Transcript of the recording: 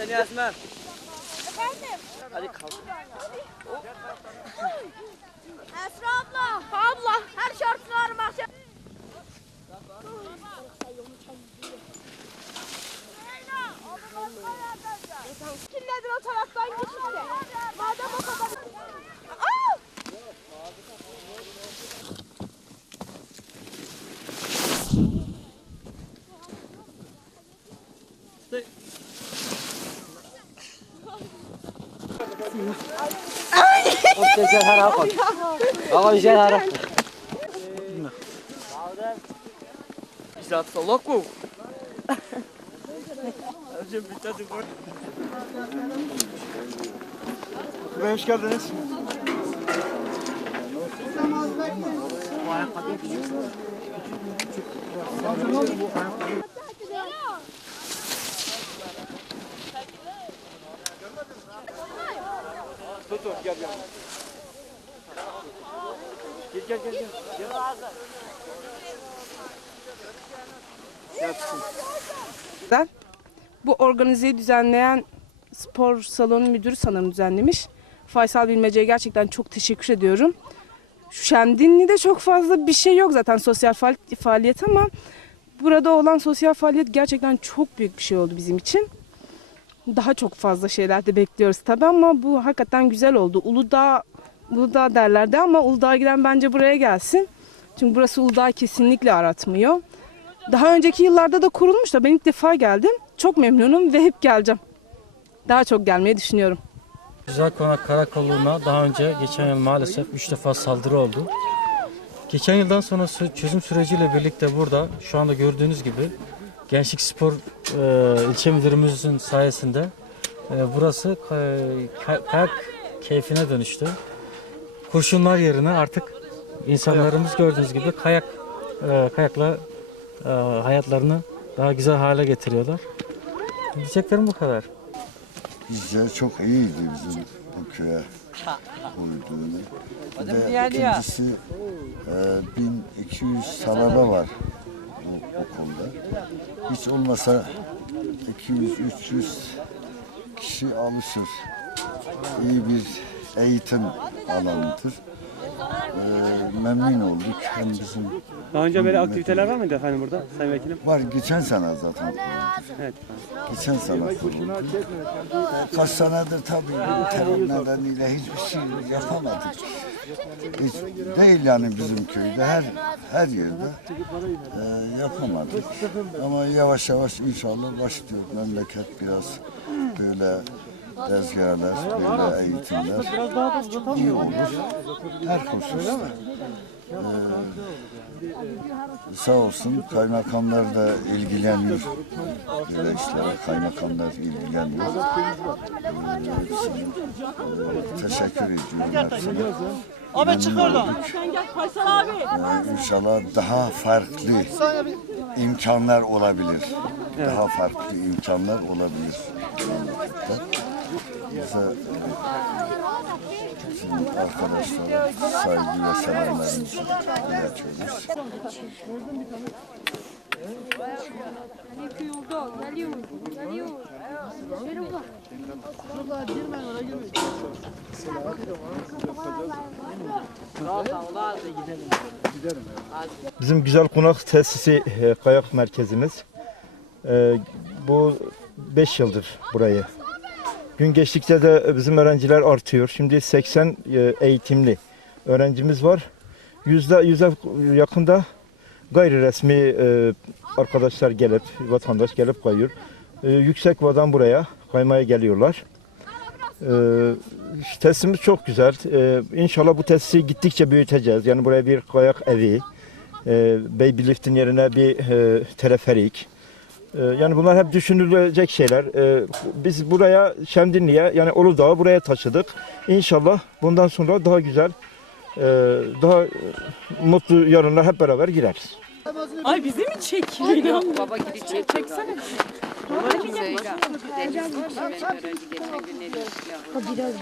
Seni Esmer. Efendim? Hadi kalk. Esra abla. Abla. Her şartını aramak. Kim nedir o taraftan git işte. Madem o kadar... Aa! Muhteşem harap bak. Baba bir şey harap. İşte salak mı? Önce bir tane koy. Buraya hoş geldiniz. Tutun gel gel. Gel gel bu organizeyi düzenleyen spor salonu müdürü sanırım düzenlemiş. Faysal Bilmece'ye gerçekten çok teşekkür ediyorum. Şendinli'de çok fazla bir şey yok zaten sosyal faal- faaliyet ama burada olan sosyal faaliyet gerçekten çok büyük bir şey oldu bizim için. Daha çok fazla şeyler de bekliyoruz tabii ama bu hakikaten güzel oldu. Uludağ, Uludağ derlerdi ama Uludağ'a giden bence buraya gelsin. Çünkü burası Uludağ kesinlikle aratmıyor. Daha önceki yıllarda da kurulmuş da ben ilk defa geldim. Çok memnunum ve hep geleceğim. Daha çok gelmeyi düşünüyorum. Güzel Konak Karakolu'na daha önce geçen yıl maalesef 3 defa saldırı oldu. Geçen yıldan sonra çözüm süreciyle birlikte burada şu anda gördüğünüz gibi Gençlik Spor e, ilçe müdürümüzün sayesinde e, burası kay- kay- kayak keyfine dönüştü. Kurşunlar yerine artık insanlarımız gördüğünüz gibi kayak e, kayakla e, hayatlarını daha güzel hale getiriyorlar. Diyeceklerim bu kadar. Bizce çok iyiydi bizim bu köye uyduğunu. Ya. ikincisi e, 1200 talebe var bu okulda. Hiç olmasa 200-300 kişi alışır. İyi bir eğitim alanıdır. E, memnun olduk. Hem bizim Daha önce böyle aktiviteler var mıydı efendim burada Sayın Vekilim? var geçen sene zaten. Evet. Geçen sene kuruldu. Kaç senedir tabii bu terör nedeniyle hiçbir şey yapamadık. Hiç değil yani bizim köyde her her yerde e, yapamadık. Ama yavaş yavaş inşallah başlıyor. Memleket biraz böyle tezgahlar, böyle eğitimler iyi olur. Her hususta. Sağ olsun kaymakamlar da ilgileniyor. Böyle işlere kaymakamlar ilgileniyor. Ee, teşekkür ediyorum hepsine. Abi çık oradan. Ee, inşallah daha farklı imkanlar olabilir. Daha farklı imkanlar olabilir. Bize bizim arkadaşlara saygı ve selamlarımızı iletiyoruz. Bizim Güzel Konak Tesisi e, kayak merkezimiz. E, bu 5 yıldır burayı. Gün geçtikçe de bizim öğrenciler artıyor. Şimdi 80 e, eğitimli öğrencimiz var. Yüzde yüze yakında gayri resmi e, arkadaşlar gelip, vatandaş gelip kayıyor. E, yüksek vadan buraya kaymaya geliyorlar. Tesisimiz çok güzel. İnşallah bu tesisi gittikçe büyüteceğiz. Yani buraya bir kayak evi, e, Baby Lift'in yerine bir teleferik. E, yani bunlar hep düşünülecek şeyler. E, biz buraya Şemdinli'ye yani Uludağ'ı buraya taşıdık. İnşallah bundan sonra daha güzel, e, daha e, mutlu yarınlar hep beraber gireriz. Ay bizi mi çekiyor? Baba gidip çek. Çeksene. Öğrenci geçen günleri.